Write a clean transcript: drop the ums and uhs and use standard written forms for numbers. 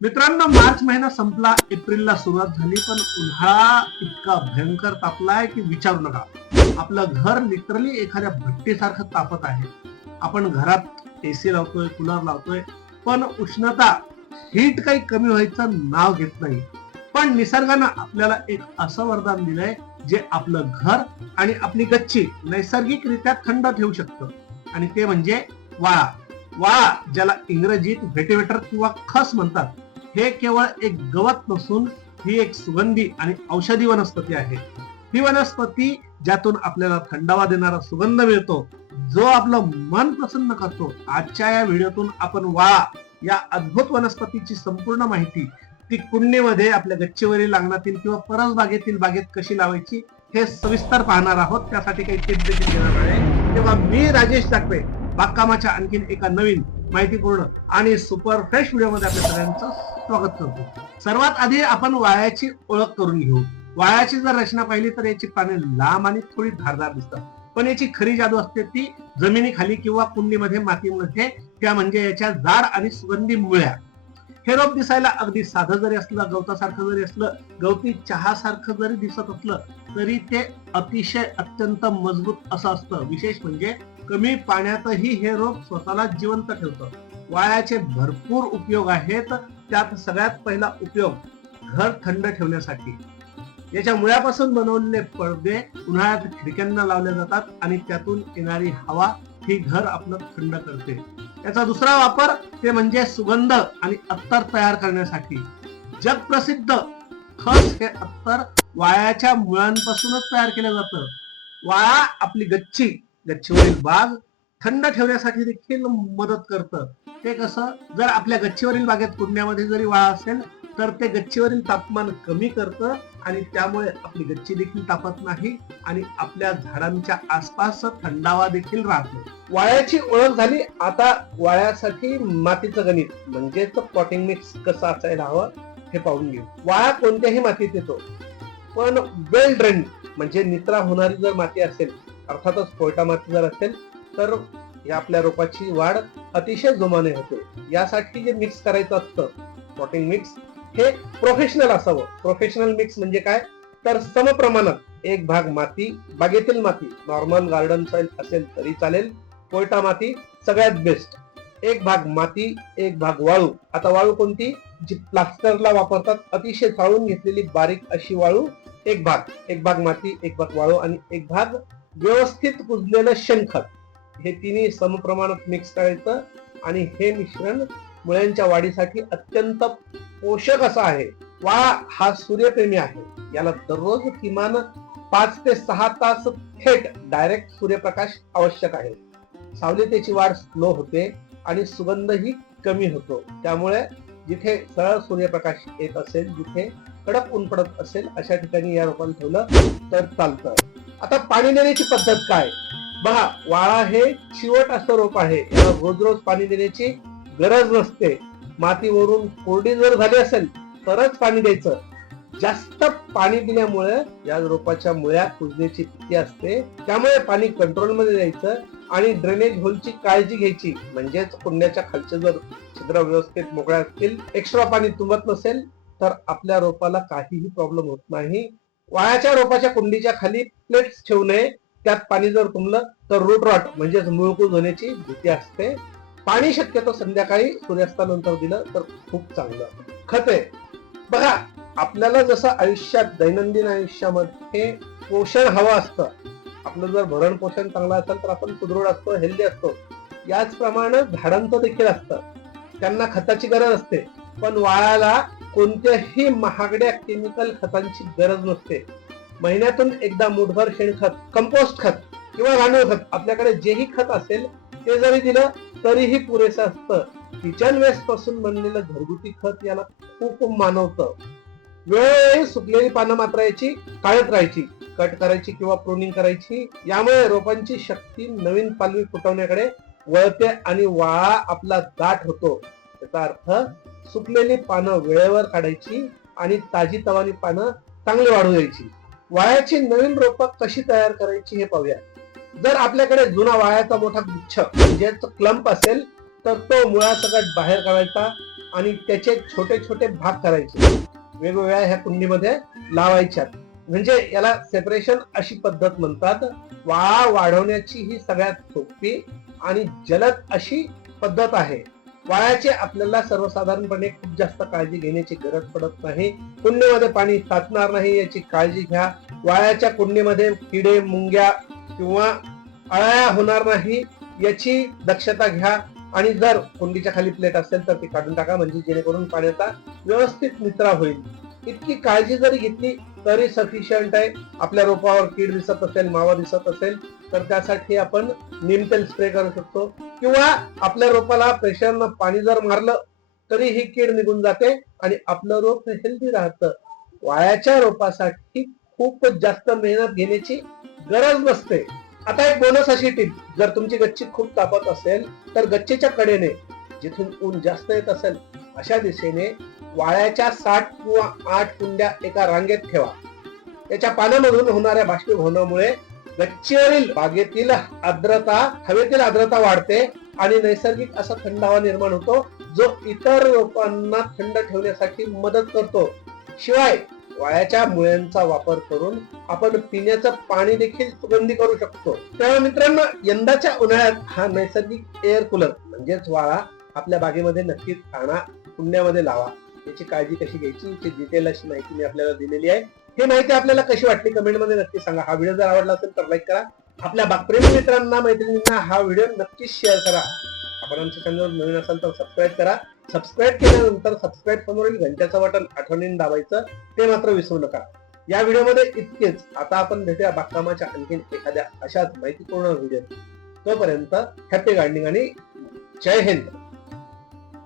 मित्रांनो, मार्च महिना संपला, एप्रिलला सुरुवात झाली, पण उन्हाळा इतका भयंकर तापलाय की विचारू नका. आपलं घर लिटरली एखाद्या भट्टीसारखं तापत आहे. आपण घरात एसी लावतोय, कूलर लावतोय, पण उष्णता हीट काही कमी व्हायचं नाव घेत नाही. पण निसर्गानं आपल्याला एक असं वरदान दिलंय जे आपलं घर आणि आपली गच्ची नैसर्गिकरित्या थंड ठेवू शकतं, आणि ते म्हणजे वाळा. वाळा, ज्याला इंग्रजीत व्हेटिवेटर किंवा खस म्हणतात, हे केवळ एक गवत नसून ही एक सुगंधी आणि औषधी वनस्पती आहे. ही वनस्पती ज्यातून आपल्याला थंडावा देणारा सुगंध मिळतो, जो आपलं मन प्रसन्न करतो. आजच्या या व्हिडिओतून आपण वाळा या अद्भुत वनस्पतीची संपूर्ण माहिती, ती कुंडीमध्ये, आपल्या गच्चीवरील अंगणातील किंवा परसबागेतील बागेत कशी लावायची हे सविस्तर पाहणार आहोत. त्यासाठी काही टिप्स देखील देणार आहे. तेव्हा मी राजेश दाखवे बागकामाच्या आणखीन एका नवीन, माहितीपूर्ण आणि सुपर फ्रेश व्हिडिओ मध्ये आपल्या सगळ्यांचं स्वागत करतो. सर्वात आधी आपण वाळ्याची ओळख करून घेऊ. वाळ्याची जर रचना पाहिली तर याची पाने लांब आणि थोडी धारदार दिसतात, पण याची खरी जादू असते ती जमिनीखाली किंवा कुंडीमध्ये, मातीमध्ये, त्या म्हणजे याच्या जाड आणि सुगंधी मुळ्या. हे रोप दिसायला अगदी साधं जरी असलं, गवतासारखं जरी असलं, गवती चहा सारखं जरी दिसत असलं, तरी ते अतिशय अत्यंत मजबूत असं असतं. विशेष म्हणजे कमी पाण्यातही हे रोप स्वतःला जिवंत ठेवतं. वाळ्याचे भरपूर उपयोग आहेत. त्यात सगळ्यात पहिला उपयोग घर थंड ठेवण्यासाठी. याच्या मुळापासून बनवलेले पडदे उन्हाळ्यात खिडक्यांना लावले जातात आणि त्यातून येणारी हवा ही घर आपलं थंड करते. याचा दुसरा वापर ते म्हणजे सुगंध आणि अत्तर तयार करण्यासाठी. जगप्रसिद्ध खस हे अत्तर वाळ्याच्या मुळांपासूनच तयार केलं जातं. वाळा आपली गच्चीवरील बाग थंड ठेवण्यासाठी देखील मदत करतं. ते कसं? जर आपल्या गच्चीवरील बागेत, कुंड्यामध्ये जरी वाळा असेल तर ते गच्चीवरील तापमान कमी करतं आणि त्यामुळे आपली गच्ची देखील तापत नाही आणि आपल्या झाडांच्या आसपास थंडावा देखील राहतो. वाळ्याची ओळख झाली. आता वाळ्यासाठी मातीचं गणित म्हणजेच पॉटिंग मिक्स कसं असायला हवं हे पाहून घेऊ. वाळा कोणत्याही मातीत येतो, पण वेल ड्रेन म्हणजे निचरा होणारी जर माती असेल, अर्थातच पोयटा माती जर असेल, तर या आपल्या रोपाची वाढ अतिशय जोमाने होते. यासाठी जे मिक्स करायचं असतं, पॉटिंग मिक्स, हे प्रोफेशनल असावं. प्रोफेशनल मिक्स म्हणजे काय? तर समप्रमाणात एक भाग माती, बागेतील माती, नॉर्मल गार्डन सॉइल असेल तरी चालेल, पोयटा माती सगळ्यात बेस्ट. एक भाग माती, एक भाग वाळू. आता वाळू कोणती? जी प्लास्टरला वापरतात, अतिशय चाळून घेतलेली बारीक अशी वाळू. एक भाग माती, एक भाग वाळू आणि एक भाग व्यवस्थित कुजलेलं शेणखत. हे तिन्ही समप्रमाणात मिक्स करायचं आणि हे मिश्रण मुळ्यांच्या वाढीसाठी अत्यंत पोषक असं आहे. वाळा हा सूर्यप्रेमी आहे. याला दररोज किमान 5 ते 6 तास थेट डायरेक्ट सूर्यप्रकाश आवश्यक आहे. सावलीत त्याची वाढ स्लो होते आणि सुगंधही कमी होतो. त्यामुळे जिथे सरळ सूर्यप्रकाश येत असेल, जिथे कडक ऊन पडत असेल, अशा ठिकाणी या रोपांना ठेवलं तर चालतं. आता पाणी देण्याची पद्धत काय? बघा, वाळा हे चिवट असं रोप आहे. याला रोज रोज पाणी देण्याची गरज नसते. मातीवरून कोरडी जर झाली असेल तरच पाणी द्यायचं. जास्त पाणी दिल्यामुळे या रोपाच्या मुळ्या कुजण्याची भीती असते. त्यामुळे पाणी कंट्रोल मध्ये द्यायचं आणि ड्रेनेज होलची काळजी घ्यायची. म्हणजेच कुंड्याच्या खालचे जर छिद्र व्यवस्थित मोकळ्या असतील, एक्स्ट्रा पाणी तुंबत नसेल, तर आपल्या रोपाला काहीही प्रॉब्लेम होत नाही. वाळ्याच्या रोपाच्या कुंडीच्या खाली प्लेट्स ठेवू नये. त्यात पाणी जर तुंबलं तर रूट रॉट म्हणजेच मूळकूज होण्याची भीती असते. पाणी शक्यतो संध्याकाळी सूर्यास्तानंतर दिलं तर खूप चांगलं. खते, बघा, आपल्याला जसं आयुष्यात, दैनंदिन आयुष्यामध्ये पोषण हवं असतं, आपलं जर भरण पोषण चांगलं असेल तर आपण सुदृढ असतो, हेल्दी असतो. याचप्रमाणे झाडांचं देखील असतं. त्यांना खताची गरज असते, पण वाळाला कोणत्याही महागड्या केमिकल खतांची गरज नसते. महिन्यातून एकदा मुठभर शेणखत, कंपोस्ट खत किंवा गांडूळ खत, आपल्याकडे जेही खत असेल ते जरी दिलं तरीही पुरेसं असतं. किचन वेस्ट पासून बनलेलं घरगुती खत याला खूप मानवतं. वेळोवेळी सुकलेली पानं मात्र याची काढत राहायची, कट करायची किंवा प्रूनिंग करायची. यामुळे रोपांची शक्ती नवीन पालवी फुटवण्याकडे वळते आणि वाळा आपला दाट होतो. याचा अर्थ सुकलेली पानं वेळेवर काढायची आणि ताजी तवानी पानं चांगली वाढू द्यायची. वाळ्याची नवीन रोपं कशी तयार करायची हे पाहूया. जर आपल्याकडे जुना वाळ्याचा मोठा गुच्छ म्हणजेच क्लंप असेल तर तो मुळासकट बाहेर काढायचा. आणि त्याचे छोटे छोटे भाग करायचे, वेगवेगळ्या ह्या कुंडीमध्ये लावायच्या. म्हणजे याला सेपरेशन अशी पद्धत म्हणतात. वाळा वाढवण्याची ही सगळ्यात सोपी आणि जलद अशी पद्धत आहे. वाळ्याची आपल्याला सर्वसाधारणपणे खूप जास्त काळजी घेण्याची गरज पडत नाही. कुंडीमध्ये पाणी साचणार नाही याची काळजी घ्या. वाळ्याच्या कुंडीमध्ये किडे, मुंग्या किंवा अळ्या होणार नाही याची दक्षता घ्या. आणि जर कुंडीच्या खाली प्लेट असेल तर ती काढून टाका, म्हणजे जेणेकरून पाण्याचा व्यवस्थित निचरा होईल. इतकी काळजी जरी घेतली तरी सफिशियंट आहे. आपल्या रोपावर कीड दिसत असेल, मावा दिसत असेल तर त्यासाठी आपण नीम तेल स्प्रे करू शकतो, किंवा आपल्या रोपाला प्रेशरनं पाणी जर मारलं तरी ही कीड निघून जाते आणि आपलं रोप हेल्दी राहतं. वाळ्याच्या रोपासाठी खूप जास्त मेहनत घेण्याची गरज नसते. आता एक बोनस अशी टीप, जर तुमची गच्ची खूप तापत असेल तर गच्चीच्या कडेने जिथून ऊन जास्त येत असेल अशा दिशेने वाळ्याच्या 7 किंवा 8 कुंड्या एका रांगेत ठेवा. त्याच्या पाण्यामधून होणाऱ्या बाष्पीभवनामुळे गच्चीवरील बागेतील आर्द्रता, हवेतील आर्द्रता वाढते आणि नैसर्गिक असा थंड हवा निर्माण होतो, जो इतर रोपांना थंड ठेवण्यासाठी मदत करतो. शिवाय वाळ्याच्या मुळ्यांचा वापर करून आपण पिण्याचं पाणी देखील सुगंधी करू शकतो. त्यामुळे मित्रांनो, यंदाच्या उन्हाळ्यात हा नैसर्गिक एअर कूलर म्हणजेच वाळा आपल्या बागेमध्ये नक्कीच आणा, कुंड्यामध्ये लावा. याची काळजी कशी घ्यायची याची डिटेल अशी माहिती मी आपल्याला दिलेली आहे. ही माहिती आपल्याला कशी वाटली कमेंटमध्ये नक्की सांगा. हा व्हिडिओ जर आवडला असेल तर लाईक करा. आपल्या बागप्रेमी मित्रांना, मैत्रिणींना हा व्हिडिओ नक्की शेअर करा. आपण आमच्या चॅनलवर नवीन असाल तर सबस्क्राईब करा. सबस्क्राईब केल्यानंतर सबस्क्राईब समोरील घंट्याचं बटन आठवणीने दाबायचं ते मात्र विसरू नका. या व्हिडिओमध्ये इतकेच. आता आपण भेटूया बागकामाच्या आणखीन एखाद्या अशाच माहितीपूर्ण व्हिडिओ. तोपर्यंत हॅपी गार्डनिंग आणि जय हिंद.